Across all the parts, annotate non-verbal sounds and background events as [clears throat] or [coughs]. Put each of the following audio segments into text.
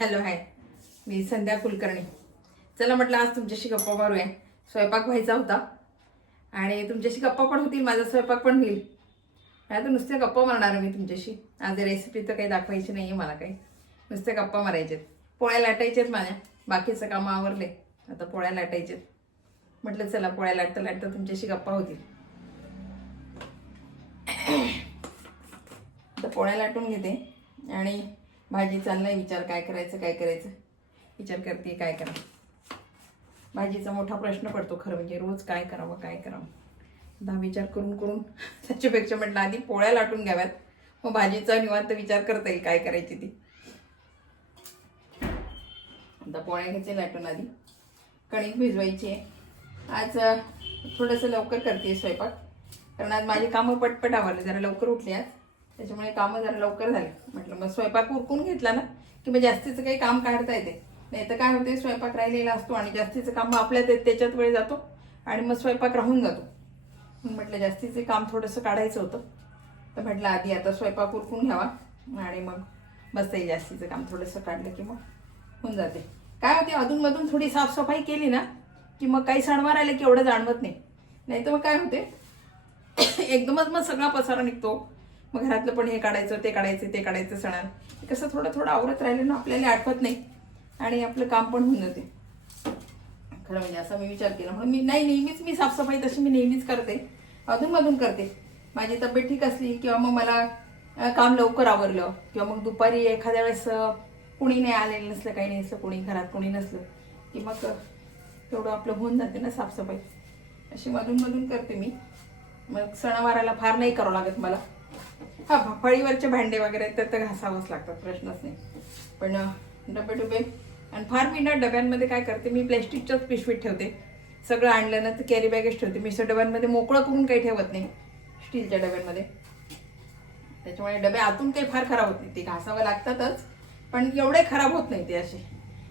Hello hi. मी संध्या कुलकर्णी. चला म्हटलं आज तुमच्याशी गप्पा मारूया. स्वयंपाक व्हायचा होता. आणि तुमच्याशी गप्पा पण होतील माझा स्वयंपाक पण होईल. नाही तर नुसत्या गप्पा मारणार आहे मी तुमच्याशी. आज रेसिपी तर काही दाखवायची नाही आहे मला काही. नुसत्या गप्पा मारायच्यात. पोळ्या लाटायच्यात माझ्या. बाकीचं कामं आवरले. आता पोळ्या लाटायच्यात. म्हटलं चला पोळ्या लाटता लाटता तुमच्याशी गप्पा होतील. आता पोळ्या लाटून घेते. आणि भाजी चाललाय विचार काय करायचं काय करायचं? विचार करते काय करावं भाजीचा मोठा प्रश्न पडतो खरं म्हणजे रोज काय करावं काय करावं? दहा विचार करून करून त्याच्यापेक्षा म्हटलं आधी पोळ्या लाटून घ्याव्यात. मग भाजीचा निवांत विचार करता येईल काय करायची ती. आता पोळ्या घ्यायचे लाटून आधी. कणिक भिजवायची आहे. आज थोडंसं लवकर करते स्वयंपाक. कारण आज माझी कामं पटपट आवडले जरा लवकर उठले आज. त्याच्यामुळे कामं जरा लवकर झाले. म्हटलं मग स्वयंपाक उरकून घेतला ना की मग जास्तीचं काही काम काढता येते. नाही तर काय होते स्वयंपाक राहिलेला असतो आणि जास्तीचं काम आपल्यात येत त्याच्यात वेळ जातो आणि मग स्वयंपाक राहून जातो. मग म्हटलं जास्तीचे काम थोडंसं काढायचं होतं. तर म्हटलं आधी आता स्वयंपाक उरकून घ्यावा आणि मग बसता जास्तीचं काम थोडंसं काढलं की मग होऊन जाते. काय होते अधूनमधून थोडी साफसफाई केली ना की मग काही सणवार आले की एवढं जाणवत नाही. नाही तर मग काय होते [coughs] एकदमच मग सगळा पसारा निघतो. मग घरातलं पण हे काढायचं ते काढायचं ते काढायचं सणात कसं थोडं थोडं आवरत राहिलं ना आपल्याला आठवत नाही. आणि आपलं काम पण होऊन जाते. खरं म्हणजे असा मी विचार केला. म्हणून मी नाही नेहमीच मी साफसफाई तशी मी नेहमीच करते. अधूनमधून करते. माझी तब्येत ठीक असली किंवा मग मला काम लवकर आवरलं किंवा मग दुपारी एखाद्या वेळेस कुणी नाही आलेलं नसलं काही नाही असलं कुणी घरात कुणी नसलं की मग तेवढं आपलं होऊन जाते ना साफसफाई. अशी मधून करते मी. मग सणावाराला फार नाही करावं लागत मला. हा फळीवरचे भांडे वगैरे आहेत, तर तर घासावंच लागतात प्रश्नच नाही. पण डबे डबे आणि फार मी ना डब्यांमध्ये काय करते मी प्लॅस्टिकच्याच पिशवीत ठेवते. सगळं आणलं ना तर कॅरी बॅगच ठेवते. मी डब्यांमध्ये मोकळं करून काही ठेवत नाही स्टीलच्या डब्यांमध्ये. त्याच्यामुळे डबे आतून काही फार खराब होत नाही. ते घासावं लागतातच पण एवढे खराब होत नाही ते असे.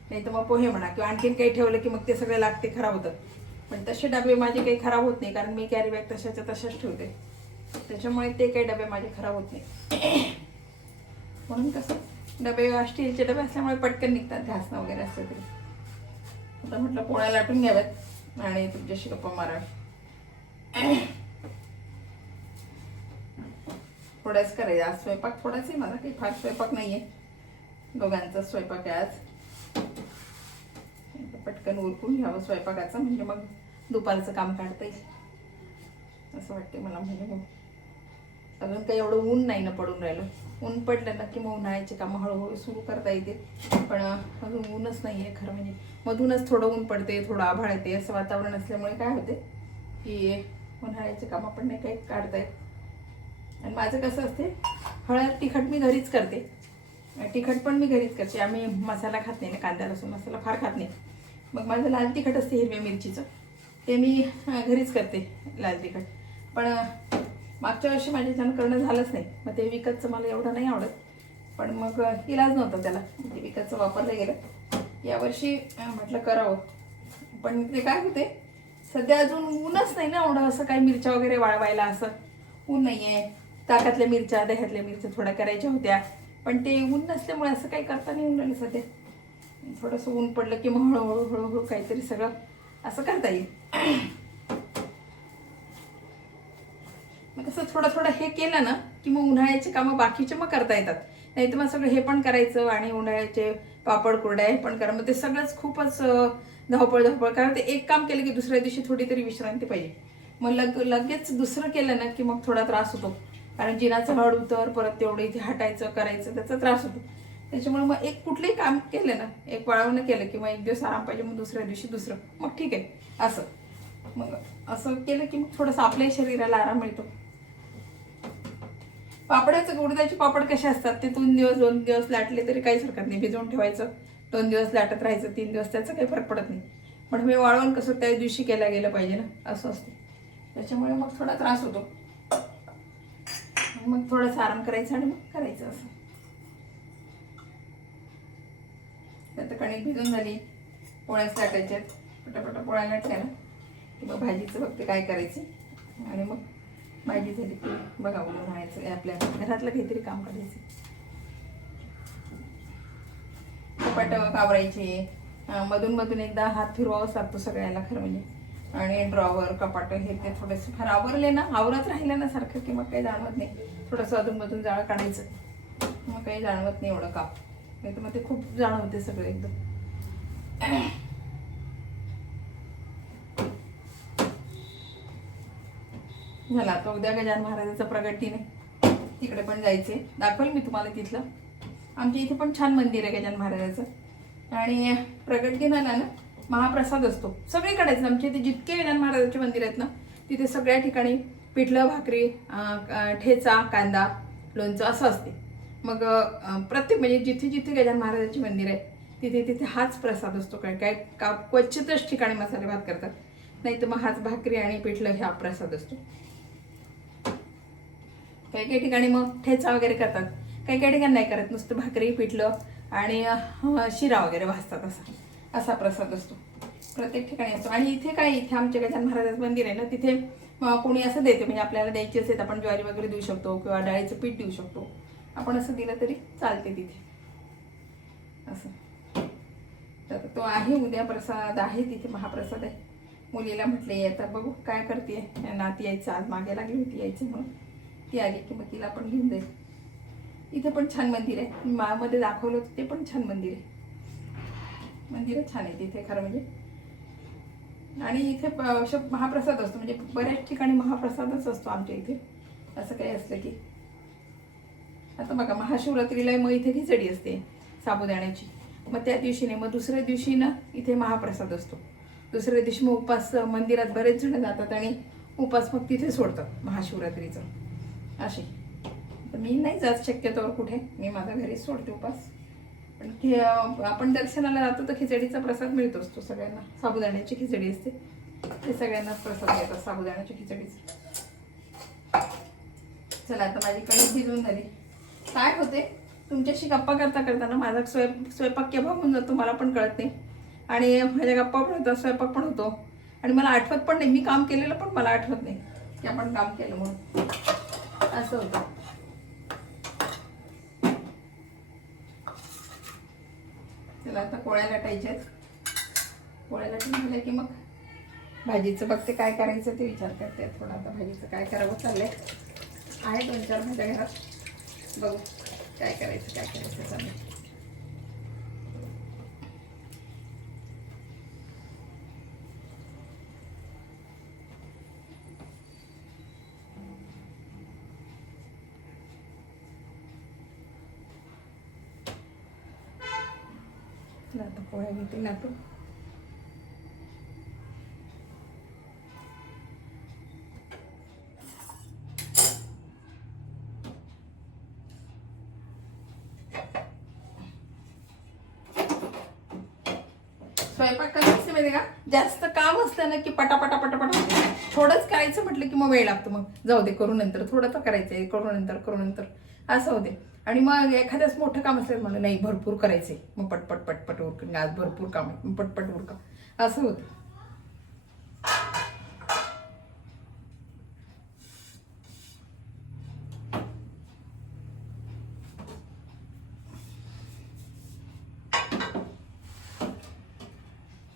नाही तर मग पोहे म्हणा किंवा आणखीन काही ठेवलं की मग ते सगळे लागते खराब होतात. पण तसे डबे माझे काही खराब होत नाही कारण मी कॅरी बॅग तशाच्या तशाच ठेवते. त्याच्यामुळे ते काही डबे माझे खराब होत नाही. म्हणून कसं डबे स्टीलचे डबे असल्यामुळे पटकन निघतात घासणं वगैरे असतं तरी. आता म्हटलं पोळ्या लाटून घ्याव्यात आणि तुमच्याशी गप्पा माराव्या थोड्याच करायचं आज स्वयंपाक थोडाच आहे माझा काही फार स्वयंपाक नाही आहे दोघांचा स्वयंपाक आहे आज. पटकन उरकून घ्यावं स्वयंपाकाचं म्हणजे मग दुपारचं काम काढता येईल. असं वाटते मला म्हणजे मग अजून काही एवढं ऊन नाही ना पडून राहिलं. ऊन पडलं ना की मग उन्हाळ्याचे कामं हळूहळू सुरू करता येते. पण अजून ऊनच नाही आहे खरं म्हणजे. मधूनच थोडं ऊन पडते थोडं आभाळ येते. असं वातावरण असल्यामुळे काय होते की उन्हाळ्याचे कामं पण नाही काही काढता येत. आणि माझं कसं असते हळद तिखट मी घरीच करते. तिखट पण मी घरीच करते. आम्ही मसाला खात नाही ना कांदा लसूण मसाला फार खात नाही. मग माझं लाल तिखट असते हिरव्या मिरचीचं. ते मी घरीच करते लाल तिखट. पण मागच्या वर्षी माझ्याच्यानं करणं झालंच नाही. मग ते विकतचं मला एवढं नाही आवडत. पण मग इलाज नव्हता त्याला. ते विकतचं वापरलं गेलं. यावर्षी म्हटलं करावं. पण ते काय होते सध्या अजून ऊनच नाही ना एवढं असं काही मिरच्या वगैरे वाळवायला असं. ऊन नाही आहे ताकातल्या मिरच्या दह्यातल्या मिरच्या थोड्या करायच्या होत्या. पण ते ऊन नसल्यामुळे असं काही करता नाही येऊन राहिलं सध्या. थोडंसं ऊन पडलं की मग हळूहळू हळूहळू काहीतरी सगळं असं करता येईल मग कसं थोडं थोडं हे केलं ना की मग उन्हाळ्याची कामं बाकीचे मग करता येतात. नाही तर मग सगळं हे पण करायचं आणि उन्हाळ्याचे पापड कुरड्या हे पण करा. मग ते सगळंच खूपच धावपळ धावपळ. कारण ते एक काम केलं की दुसऱ्या दिवशी थोडी तरी विश्रांती पाहिजे. मग लग लगेच दुसरं केलं ना की मग थोडा त्रास होतो. कारण जिनाचं हळ उतर परत तेवढं इथे हटायचं करायचं त्याचा त्रास होतो. त्याच्यामुळे मग एक कुठलंही काम केलं ना एक वळवणं केलं किंवा एक दिवस आराम पाहिजे मग दुसऱ्या दिवशी दुसरं. मग ठीक आहे. असं. मग असं केलं की मग थोडंसं आपल्याही शरीराला आराम मिळतो. पापडाचं उडदाचे पापड कसे असतात ते दोन दिवस दोन दिवस लाटले तरी काहीच हरकत नाही भिजवून ठेवायचं. दोन दिवस लाटत राहायचं तीन दिवस त्याचं काही फरक पडत नाही. पण मी वाळवण कसं त्या दिवशी केलं गेलं पाहिजे ना असं असतं. त्याच्यामुळे मग थोडा त्रास होतो. मग थोडासा आराम करायचा आणि मग करायचं असं. त्यात कणिक भिजून झाली पोळ्याच लाटायच्यात. पटापटा पोळ्या लाटल्या ना. की मग भाजीचं फक्त काय करायचं? आणि मग भाजी झाली की बघा उडून राहायचं आपल्या घरातलं काहीतरी काम करायचं कपाट कावरायचे. मधून मधून एकदा हात फिरवावाच लागतो सगळ्याला खरं म्हणजे. आणि ड्रॉवर कपाट हे ते थोडेसे फार आवरले ना आवरत राहिलं ना सारखं की मग काही जाणवत नाही. थोडंसं अधूनमधून जाळं काढायचं. मग काही जाणवत नाही एवढं काम. नाही तर मग ते खूप जाणवते सगळं एकदम. झाला. आता उद्या गजान महाराजाचं आहे. तिकडे पण जायचे. दाखवेल मी तुम्हाला तिथलं. आमच्या इथे पण छान मंदिर आहे गजान महाराजाचं. आणि प्रगट दिनाला ना महाप्रसाद असतो. सगळीकडेच. आमच्या इथे जितके गजान महाराजाचे मंदिर आहेत ना तिथे सगळ्या ठिकाणी पिठलं भाकरी ठेचा कांदा लोणचं असं असते. मग प्रत्येक म्हणजे जिथे जिथे गजान महाराजाचे मंदिर आहे तिथे तिथे हाच प्रसाद असतो. काय काय का क्वचितच ठिकाणी मसाले भात करतात. नाही तर मग हाच भाकरी आणि पिठलं हा प्रसाद असतो. काही काही ठिकाणी मग ठेचा वगैरे करतात. काही काही ठिकाणी नाही करत. नुसतं भाकरी पिठलं आणि शिरा वगैरे भाजतात असा. असा प्रसाद असतो. प्रत्येक ठिकाणी असतो. आणि इथे काय इथे आमच्या गजान महाराजाचं मंदिर आहे ना तिथे कोणी असं देते म्हणजे आपल्याला द्यायची असेल तर आपण ज्वारी वगैरे देऊ शकतो किंवा डाळीचं पीठ देऊ शकतो. आपण असं दिलं तरी चालते तिथे. असं. तर तो आहे उद्या प्रसाद आहे तिथे महाप्रसाद आहे. मुलीला म्हटले आता बघू काय करते नाती यायचं आज मागे लागली होती यायचं म्हणून. ती आली की मग तिला पण घेऊन जाईल. इथे पण छान मंदिर आहे. मामध्ये दाखवलं होतं ते पण छान मंदिर आहे. मंदिर छान आहे तिथे खरं म्हणजे. आणि इथे प- महाप्रसाद असतो म्हणजे बऱ्याच ठिकाणी महाप्रसादच असतो आमच्या इथे. असं काही असलं की. आता बघा महाशिवरात्रीला मग इथे खिचडी असते साबुदाण्याची. मग त्या दिवशी नाही मग दुसऱ्या दिवशी ना इथे महाप्रसाद असतो. दुसऱ्या दिवशी मग उपास मंदिरात बरेच जण जातात आणि उपास मग तिथे सोडतात महाशिवरात्रीचं. असे तर मी नाही जात शक्यतोवर कुठे. मी माझ्या घरी सोडते उपास. पण आपण दर्शनाला जातो तर खिचडीचा प्रसाद मिळतो असतो सगळ्यांना. साबुदाण्याची खिचडी असते. ते सगळ्यांनाच प्रसाद येतात साबुदाण्याच्या खिचडीचा. चला आता माझी कणिक भिजून झाली. काय होते? तुमच्याशी गप्पा करता करताना माझा स्वयं स्वयंपाक केव्हा होऊन जातो मला पण कळत नाही. आणि माझ्या गप्पा पण होतात स्वयंपाक पण होतो. आणि मला आठवत पण नाही. मी काम केलेलं पण मला आठवत नाही. की आपण काम केलं म्हणून. असं होतं. चला आता पोळ्या लाटायच्या पोळ्या लाटून झाल्या की मग भाजीचं बघते काय करायचं ते विचार करते थोडं. आता भाजीचं काय करावं चाललंय? आहे दोन चार माझ्या घरात. बघू काय करायचं काय करायचं चाललंय चला आता पोळ्या घेते लाटून स्वयंपाक करायचं माहिती का? जास्त काम असलं ना की पटापटा पटापटा थोडंच करायचं म्हटलं की मग वेळ लागतो मग. जाऊ दे करू नंतर. थोडं तर आहे करू नंतर करू नंतर. असं होते आणि मग एखाद्याच मोठं काम असेल मला नाही भरपूर करायचंय. मग पटपट पटपट उरक आज भरपूर काम आहे. मग पटपट उरका. असं होतं.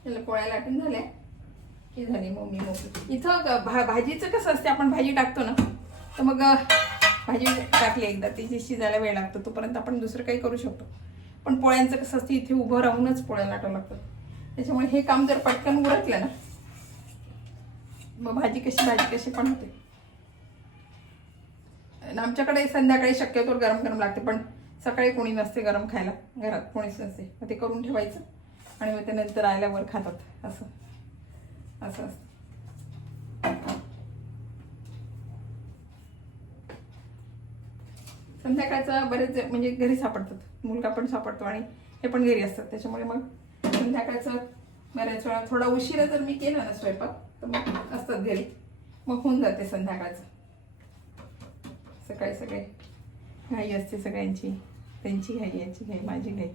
त्याला पोळ्या लाटून झाल्या. की झाली मम्मी मोकळी इथं भा भाजीचं कसं असते आपण भाजी टाकतो ना तर मग भाजी टाकली एकदा तिची शिजायला वेळ लागतो तोपर्यंत आपण दुसरं काही करू शकतो. पण पोळ्यांचं कसं असतं इथे उभं राहूनच पोळ्या लाटावं लागतात. त्याच्यामुळे हे काम जर पटकन उरकलं ना मग भाजी कशी भाजी कशी पण होते. आणि आमच्याकडे संध्याकाळी शक्यतो गरम गरम लागते पण सकाळी कोणी नसते गरम खायला घरात कोणीच नसते. मग ते करून ठेवायचं आणि मग ते नंतर आल्यावर खातात. असं असं असतं. संध्याकाळचं बरेच म्हणजे घरी सापडतात. मुलगा पण सापडतो आणि हे पण घरी असतात. त्याच्यामुळे मग संध्याकाळचं बऱ्याच वेळा थोडा उशिरा जर मी केला ना स्वयंपाक तर मग असतात घरी. मग होऊन जाते संध्याकाळचं. सकाळी सकाळी घाई असते सगळ्यांची. त्यांची घाई यांची घाई माझी घाई.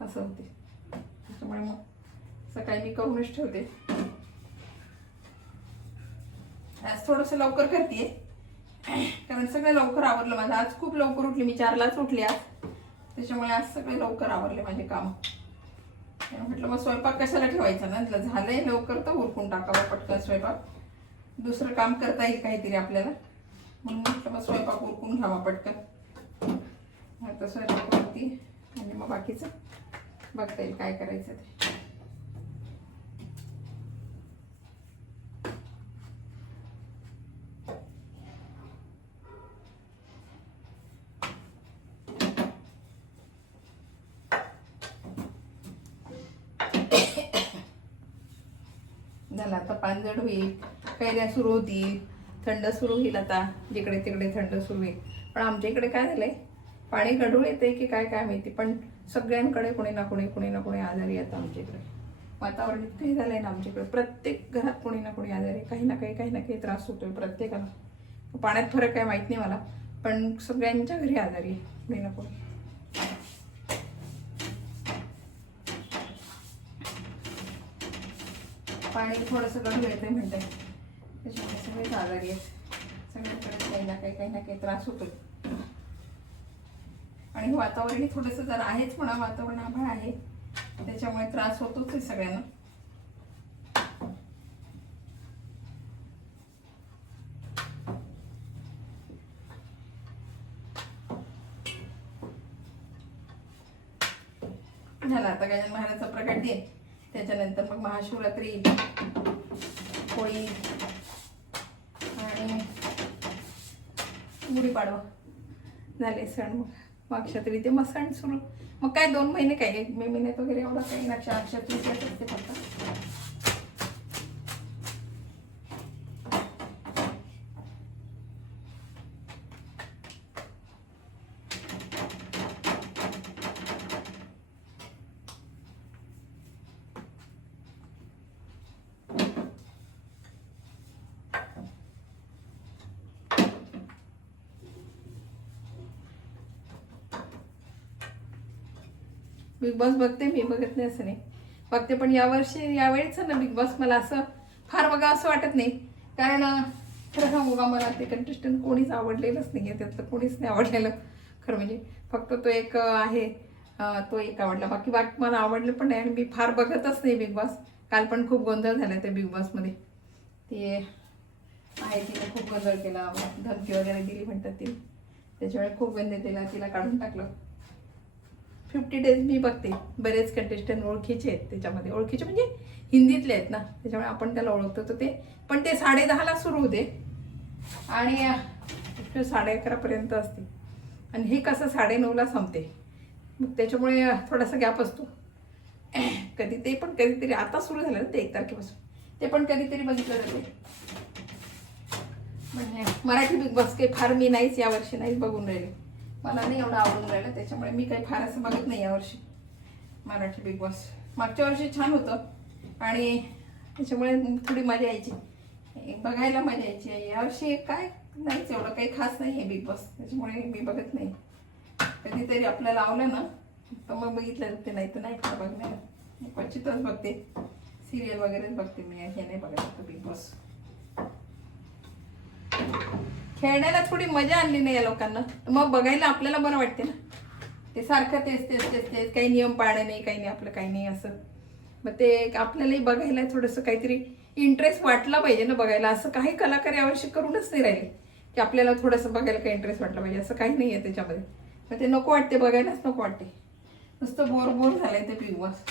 असं होते. त्याच्यामुळे मग सकाळी मी करूनच ठेवते. आज थोडंसं लवकर करते कारण सगळं लवकर आवरलं माझं. आज खूप लवकर उठली. मी चारलाच उठली आज. त्याच्यामुळे आज सगळे लवकर आवरले माझे काम. म्हटलं मग स्वयंपाक कशाला ठेवायचा ना? म्हटलं झालंय लवकर तर उरकून टाकावा पटकन स्वयंपाक. दुसरं काम करता येईल काहीतरी आपल्याला. म्हणून म्हटलं मग स्वयंपाक उरकून घ्यावा पटकन. आता स्वयंपाक वरती आणि मग बाकीचं बघता येईल काय करायचं ते. झालं. आता पानझड होईल कैऱ्या सुरू होतील थंड सुरू होईल आता. जिकडे तिकडे थंड सुरू होईल. पण आमच्या इकडे काय झालंय? पाणी गढूळ येते की काय काय माहिती. पण सगळ्यांकडे कोणी ना कोणी कोणी ना कोणी आजारी येतं आमच्या इकडे. वातावरण इतकं झालंय ना आमच्याकडे प्रत्येक घरात कोणी ना कोणी आजारी काही ना काही काही ना काही त्रास होतोय प्रत्येकाला. पाण्यात फरक काय माहीत नाही मला. पण सगळ्यांच्या घरी आजारी आहे. कोणी ना कोणी. पाणी थोडंसं गढूळ येते म्हणते. त्याच्यामुळे सगळेच आजारी आहेत. सगळ्यांकडे काही ना काही काही ना काही त्रास होतो आणि हे वातावरण थोडंसं जर आहेच म्हणा वातावरण आभाळ आहे. त्याच्यामुळे त्रास होतोच आहे सगळ्यांना. झाला आता गजानन महाराजचा प्रकट दिन. त्याच्यानंतर मग महाशिवरात्री होळी आणि गुढीपाडवा झाले सण मग. मग अक्षत्री ते मग सण सुरू. मग काय दोन महिने काय? एक मे महिन्यात वगैरे एवढा काही लक्ष अक्षत्री असते फक्त बिग बॉस बघते मी बघत नाही असं नाही. बघते पण यावर्षी यावेळीच ना बिग बॉस मला असं फार बघा असं वाटत नाही. कारण खरं सांगू का मला ते कंटेस्टंट कोणीच आवडलेलंच नाही आहे त्यातलं कोणीच नाही आवडलेलं. खरं म्हणजे फक्त तो एक आहे तो एक आवडला. बाकी बाकी मला आवडलं पण नाही आणि मी फार बघतच नाही बिग बॉस काल पण खूप गोंधळ झाला त्या बिग बॉसमध्ये ते आहे तिने खूप गोंधळ केला धमकी वगैरे दिली म्हणतात ती त्याच्यामुळे खूप गोंधळ दिला तिला काढून टाकलं. फिफ्टी डेज मी बघते. बरेच कंटेस्टंट ओळखीचे आहेत त्याच्यामध्ये. ओळखीचे म्हणजे हिंदीतले आहेत ना. त्याच्यामुळे आपण त्याला ओळखतो. तर ते पण ते साडे दहाला सुरू होते. आणि साडे अकरापर्यंत असते. आणि हे कसं साडे नऊला संपते. मग त्याच्यामुळे थोडासा गॅप असतो. [clears throat] कधी ते पण कधीतरी आता सुरू झालं ना ते एक तारखेपासून. ते पण कधीतरी बघितलं जाते. म्हणजे मराठी बिग बॉस काही फार मी नाहीच यावर्षी नाहीच बघून राहिले. मला नाही एवढं आवडून राहिलं त्याच्यामुळे मी काही फार असं बघत नाही यावर्षी मराठी बिग बॉस मागच्या वर्षी छान होतं. आणि त्याच्यामुळे थोडी मजा यायची. बघायला मजा यायची. यावर्षी काय नाहीच एवढं काही खास नाही आहे बिग बॉस त्याच्यामुळे मी बघत नाही. कधीतरी आपल्याला लावलं ना तर मग बघितलं ते नाही तर नाही बघणार. मी क्वचितच बघते. सिरियल वगैरेच बघते मी. हे नाही बघायला बिग बॉस खेळण्याला थोडी मजा आणली नाही या लोकांना. मग बघायला आपल्याला बरं वाटते ना. ते सारखं तेच तेच तेच तेच. काही नियम पाळणं नाही काही नाही आपलं काही नाही असं. मग ते आपल्यालाही बघायला थोडंसं काहीतरी इंटरेस्ट वाटला पाहिजे ना बघायला. असं काही कलाकार यावर्षी करूनच नाही राहिले. की आपल्याला थोडंसं बघायला काही इंटरेस्ट वाटला पाहिजे. असं काही नाही आहे त्याच्यामध्ये. मग ते नको वाटते बघायलाच नको वाटते. नुसतं बोर बोर झालंय ते बिग बॉस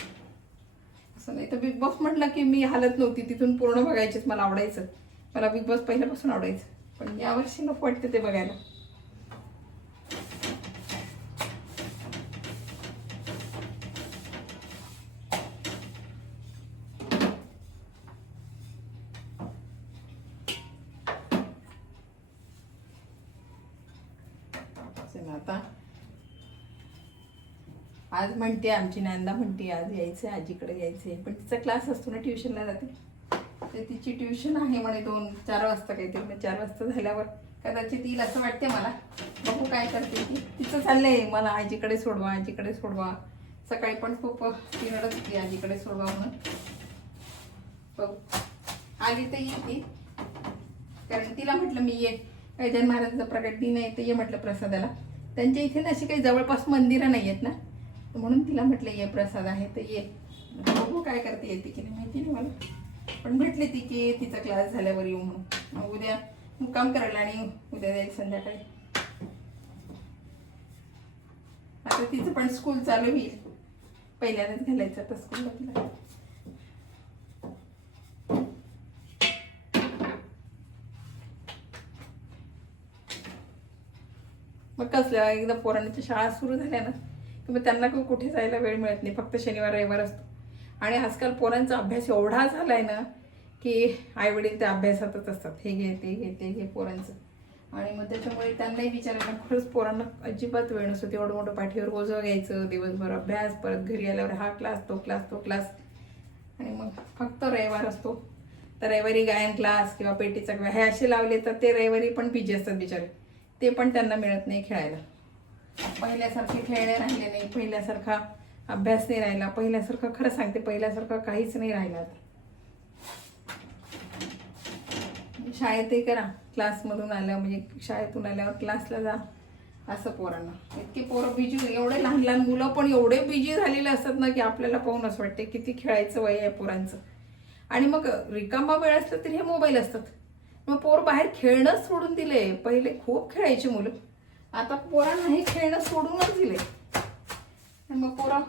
असं नाही तर बिग बॉस म्हटलं की मी हालत नव्हती. तिथून पूर्ण बघायचीच मला आवडायचं. मला बिग बॉस पहिल्यापासून आवडायचं. पण यावर्षी नको वाटते ते बघायला. आता. आज म्हणते आमची नांदा म्हणते आज यायचं आजीकडे यायचं पण तिचा क्लास असतो ना ट्युशनला जाते. ते तिची ट्युशन आहे म्हणे दोन चार वाजता काहीतरी मग चार वाजता झाल्यावर कदाचित येईल असं वाटते मला. बघू काय करते ती. तिचं चाललंय मला आजीकडे सोडवा आजीकडे सोडवा. सकाळी पण खूप ती रडत होती आजीकडे सोडवा म्हणून. बघू. आली तर येईल ती. कारण तिला म्हटलं मी ये. गजान महाराजांचा प्रकट दिन आहे तर ये म्हटलं प्रसादाला. त्यांच्या इथे ना अशी काही जवळपास मंदिरं नाही आहेत ना. म्हणून तिला म्हटलं ये प्रसाद आहे तर ये. बघू काय करते येते की नाही माहिती नाही मला. पण भेटली ती की तिचा क्लास झाल्यावर येऊ म्हणून. उद्या मुक्काम करायला आणि उद्या जाईल संध्याकाळी. आता तिचं पण स्कूल चालू होईल. पहिल्यांदाच घालायचं आता स्कूलला तिला मग कसल्या एकदा पोरांच्या शाळा सुरू झाल्या ना की मग त्यांना कुठे जायला वेळ मिळत नाही. फक्त शनिवार रविवार असतो. आणि आजकाल पोरांचा अभ्यास एवढा झाला आहे ना की आईवडील त्या अभ्यासातच असतात. हे घे ते घे ते घे पोरांचं. आणि मग त्याच्यामुळे त्यांनाही विचारायला खरंच पोरांना अजिबात वेळ नसतो. तेवढं मोठं पाठीवर ओझं घ्यायचं दिवसभर अभ्यास परत घरी आल्यावर हा क्लास तो क्लास तो क्लास आणि मग फक्त रविवार असतो. तर रविवारी गायन क्लास किंवा पेटीचा किंवा हे असे लावले तर ते रविवारी पण बिजी असतात बिचारे. ते पण त्यांना मिळत नाही खेळायला. पहिल्यासारखे खेळणे राहिले नाही. पहिल्यासारखा अभ्यास नाही राहिला पहिल्यासारखं खरं सांगते पहिल्यासारखं काहीच नाही राहिलं शाळेतही करा क्लासमधून आल्या म्हणजे शाळेतून आल्यावर क्लासला जा असं पोरांना. इतके पोरं बिजी एवढे लहान लहान मुलं पण एवढे बिजी झालेले असतात ना की आपल्याला पाहून असं वाटते किती खेळायचं वय आहे पोरांचं. आणि मग रिकामा वेळ असला तरी हे मोबाईल असतात. मग पोर बाहेर खेळणंच सोडून दिले पहिले खूप खेळायचे मुलं. आता पोरांना हे खेळणं सोडूनच दिले आणि मग पोरं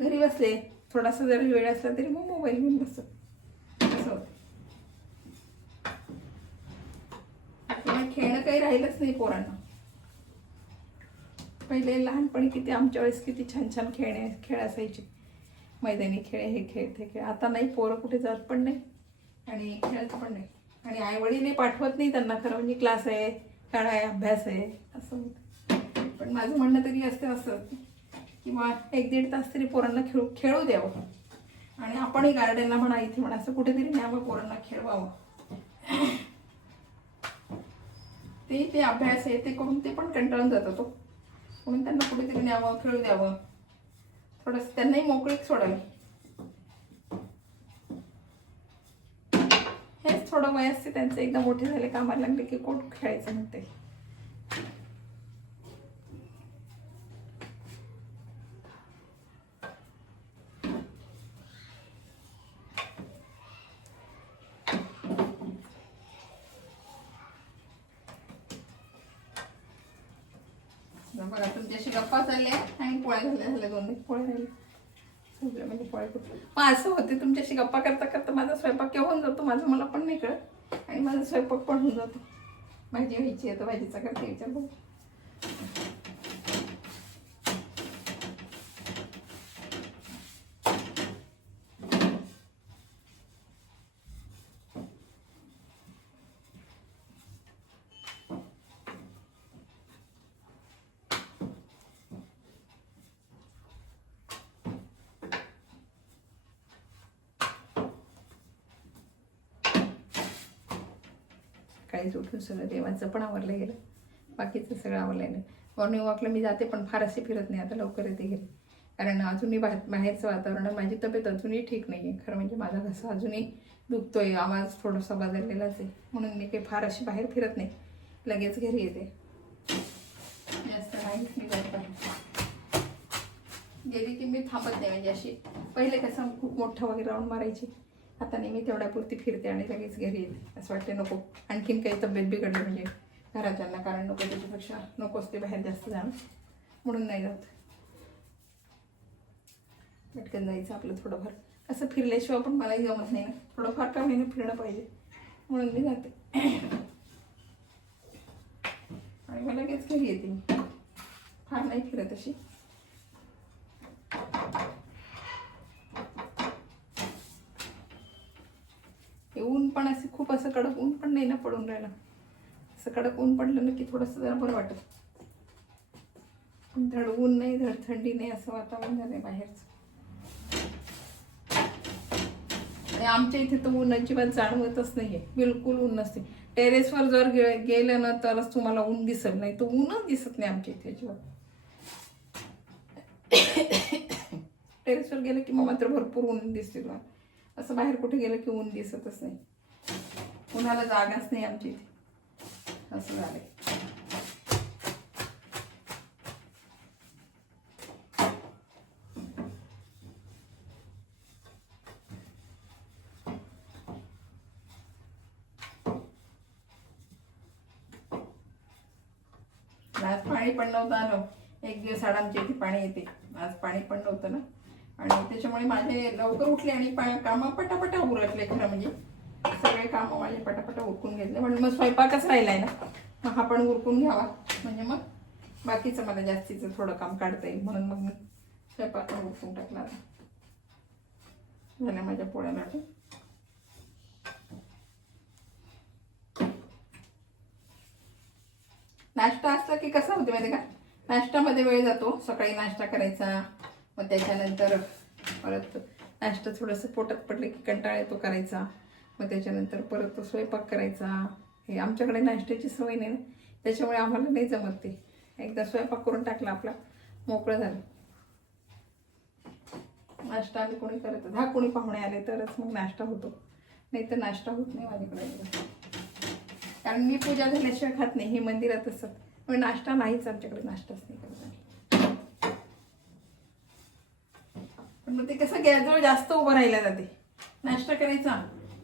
घरी बसले. थोडासा जरी वेळ असला तरी मग मोबाईल घेऊन बसत असं होतं. खेळणं काही राहिलंच नाही पोरांना. पहिले लहानपणी किती आमच्या वेळेस किती छान छान खेळणे खेळ असायचे. मैदानी खेळ हे खेळ ते खेळ. आता नाही पोरं कुठे जात पण नाही आणि खेळत पण नाही. आणि आईवडीलही पाठवत नाही त्यांना खरं म्हणजे क्लास आहे शाळा आहे अभ्यास आहे. असं पण माझं म्हणणं तरी असतं. असं किंवा एक दीड तास तरी पोरांना खेळू खेळू द्यावं. आणि आपणही गार्डनला म्हणा इथे म्हणा असं कुठेतरी न्यावं पोरांना खेळवावं. ते ते अभ्यास आहे ते करून ते पण कंटाळून जातो हो. तो म्हणून त्यांना कुठेतरी न्यावं खेळू द्यावं. थोडंसं त्यांनाही मोकळीक सोडावी. हेच थोडं वय असते त्यांचं एकदा मोठे झाले कामाला लागले की कोण खेळायचं म्हणते बघा तुमच्याशी गप्पा चालल्या आणि पोळ्या झाल्या झाल्या दोन पोळ्या राहिल्या म्हणजे पोळ्या कुठल्या मग असं होते तुमच्याशी गप्पा करता करता माझा स्वयंपाक केव्हा होऊन जातो माझं मला पण नाही कळत. आणि माझा स्वयंपाक पण होऊन जातो. भाजी व्हायची आहे तर भाजीचा करते विचार बघू. सकाळीच उठून सगळं देवाचं पण आवरलं गेलं. बाकीचं सगळं आवरलं नाही मॉर्निंग वॉकला मी जाते पण फार फिरत नाही. आता लवकर येते घरी. कारण अजूनही बा बाहेरचं वातावरण माझी तब्येत अजूनही ठीक नाही आहे खरं म्हणजे माझा घसा अजूनही दुखतो आहे आवाज थोडासा बदललेलाच आहे. म्हणून मी काही फार अशी बाहेर फिरत नाही. लगेच घरी येते. जास्त नाहीच मी गेली की मी थांबत नाही. म्हणजे अशी पहिले कसं खूप मोठं वगैरे राऊंड मारायची. आता नाही मी तेवढ्यापुरती फिरते आणि लगेच घरी येते. असं वाटते नको आणखीन काही तब्येत बिघडली म्हणजे घराच्यांना कारण नको त्याच्यापेक्षा नकोच ते बाहेर जास्त जाणं. म्हणून नाही जात. पटकन जायचं आपलं थोडंफार. असं फिरल्याशिवाय पण मलाही जमत नाही ना. थोडंफार का होईना फिरणं पाहिजे? म्हणून मी जाते. आणि मला लगेच घरी येते फार नाही फिरत अशी. ऊन पण असे खूप असं कडक ऊन पण नाही ना पडून राहिलं. असं कडक ऊन पडलं ना की थोडंसं जरा बरं वाटत. धड ऊन नाही धड थंडी नाही असं वातावरण आहे बाहेरचं. आणि आमच्या इथे तर ऊन अजिबात जाणवतच नाही आहे बिलकुल ऊन नसते. टेरेसवर जर गे गेलं ना तरच तुम्हाला ऊन दिसत नाही. तर ऊनच दिसत नाही आमच्या इथे अजिबात. [coughs] टेरेसवर गेलं की मग मात्र भरपूर ऊन दिसते तुम्हाला. असं बाहेर कुठे गेलं की ऊन दिसतच नाही. उन्हाला जागाच नाही आमची इथे. असं झालं आज पाणी पण नव्हतं आलो. एक दिवस आड आमच्या इथे पाणी येते. आज पाणी पण नव्हतं ना. आणि त्याच्यामुळे माझे लवकर उठले आणि कामं पटापटा उरकले खरं म्हणजे. सगळे कामं माझे पटापटा उरकून घेतले. म्हणून मग स्वयंपाकच राहिलाय ना. मग हा पण उरकून घ्यावा. म्हणजे मग बाकीचं मला जास्तीचं थोडं काम काढता येईल. म्हणून मग मी स्वयंपाक पण उरकून टाकला झाल्या माझ्या पोळ्या लाटून नाश्ता असला की कसा होते माहिती का? नाश्त्यामध्ये वेळ जातो. सकाळी नाश्ता करायचा. मग त्याच्यानंतर परत नाश्ता थोडंसं पोटात पडलं की कंटाळा येतो करायचा. मग त्याच्यानंतर परत तो स्वयंपाक करायचा. हे आमच्याकडे नाश्त्याची सवय नाही ना. त्याच्यामुळे आम्हाला नाही जमत ते. एकदा स्वयंपाक करून टाकला आपला मोकळं झालं. नाश्ता आम्ही कोणी करत हा कोणी पाहुणे आले तरच मग नाश्ता होतो. नाही तर नाश्ता होत नाही माझ्याकडे. कारण मी पूजा झाल्याशिवाय खात नाही. हे मंदिरात असतात पण नाश्ता नाहीच आमच्याकडे. नाश्ताच नाही करत पण मग ते कसं गॅसजवळ जास्त उभं राहिलं जाते. नाश्ता करायचा.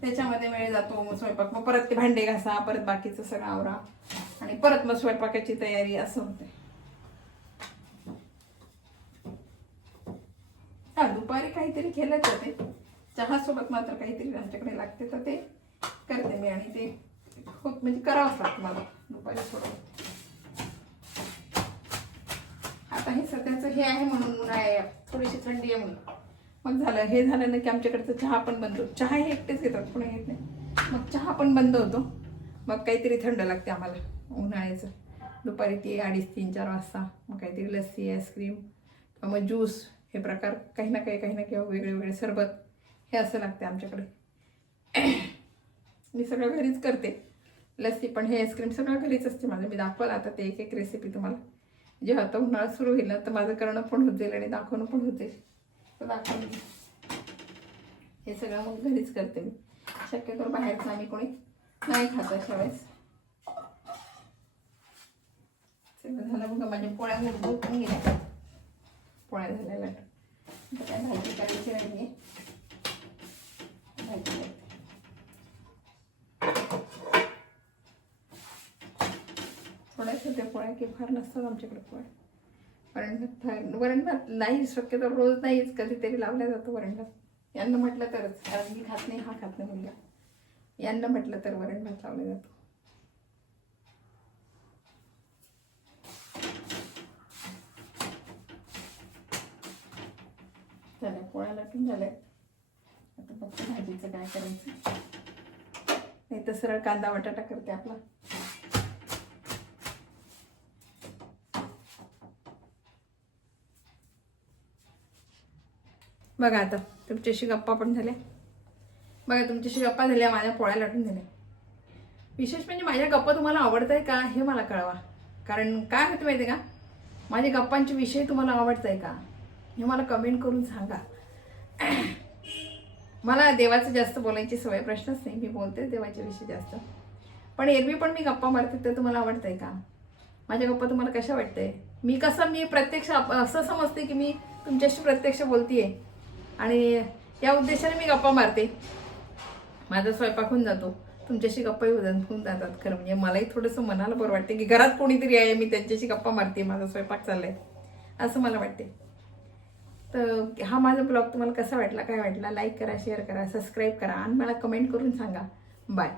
त्याच्यामध्ये वेळ जातो मग स्वयंपाक. मग परत ते भांडे घासा परत बाकीचं सगळं आवरा. आणि परत मग स्वयंपाकाची तयारी असं होते हा दुपारी काहीतरी केलं जाते चहा सोबत मात्र काहीतरी आमच्याकडे लागते तर ते. करते मी आणि ते होत म्हणजे करावंच लागतं मला दुपारी थोडं आता हे सध्याचं हे आहे म्हणून उन्हाळ्या थोडीशी थंडी आहे म्हणून. मग झालं हे झालं ना की आमच्याकडचं चहा पण बंद होतो. चहा हे एकटेच घेतात कोणी घेत नाही. मग चहा पण बंद होतो. मग काहीतरी थंड लागते आम्हाला उन्हाळ्याचं. दुपारी ती अडीच तीन चार वाजता. मग काहीतरी लस्सी आईस्क्रीम किंवा मग ज्यूस. हे प्रकार काही ना काही काही ना किंवा वेगळे वेगळे सरबत. हे असं लागते आमच्याकडे. मी सगळं घरीच करते. लस्सी पण हे आईस्क्रीम सगळं घरीच असते माझं. मी दाखवाल आता ते एक एक रेसिपी तुम्हाला. जेव्हा आता उन्हाळा सुरू होईल ना तर माझं करणं पण होत जाईल आणि दाखवणं पण होत जाईल. तर दाखवून हे सगळं मग घरीच करते मी. शक्यतो बाहेरचं आम्ही कोणी नाही खात अशा वेळेस. सगळं झालं बघा माझ्या पोळ्या मुरगून पण गेल्या. पोळ्या झाल्या लाटून काय भाजी करायची राहिली? आहे भाजी करते. थोड्याच होत्या पोळ्या की फार नसतात आमच्याकडे पोळ्या वरण भात फार वरण भात नाही शक्यतो रोज नाहीच कधीतरी लावला जातो वरण भात. यांना म्हटलं तरच कारण मी खात नाही हा खात नाही मुलगा. यांना म्हटलं तर वरण भात लावला जातो. झाल्या पोळ्या लाटून झाल्या. आता फक्त भाजीचं काय करायचं? नाही तर सरळ कांदा बटाटा करते आपला. बघा आता तुमच्याशी गप्पा पण झाल्या. बघा तुमच्याशी गप्पा झाल्या माझ्या पोळ्या लाटून झाल्या विशेष म्हणजे माझ्या गप्पा तुम्हाला आवडत आहे का हे मला कळवा. कारण काय होतं माहिती आहे का? माझ्या गप्पांचे विषय तुम्हाला आवडत आहे का हे मला कमेंट करून सांगा. मला देवाचं जास्त बोलायची सवय प्रश्नच नाही मी बोलते देवाच्या विषयी जास्त. पण एरवी पण मी गप्पा मारते ते तुम्हाला आवडतंय का? माझ्या गप्पा तुम्हाला कशा वाटते मी कसं मी प्रत्यक्ष आप- असं समजते की मी तुमच्याशी प्रत्यक्ष बोलते आहे आणि या उद्देशाने मी गप्पा मारते. माझा स्वयंपाक होऊन जातो. तुमच्याशी गप्पाही होऊन होऊन जातात खरं म्हणजे मलाही थोडंसं मनाला बरं वाटते की घरात कोणीतरी आहे मी त्यांच्याशी गप्पा मारते माझा स्वयंपाक चाललाय. असं मला वाटते. तर हा माझा ब्लॉग तुम्हाला कसा वाटला काय वाटला? लाईक करा शेअर करा सबस्क्राईब करा आणि मला कमेंट करून सांगा. बाय.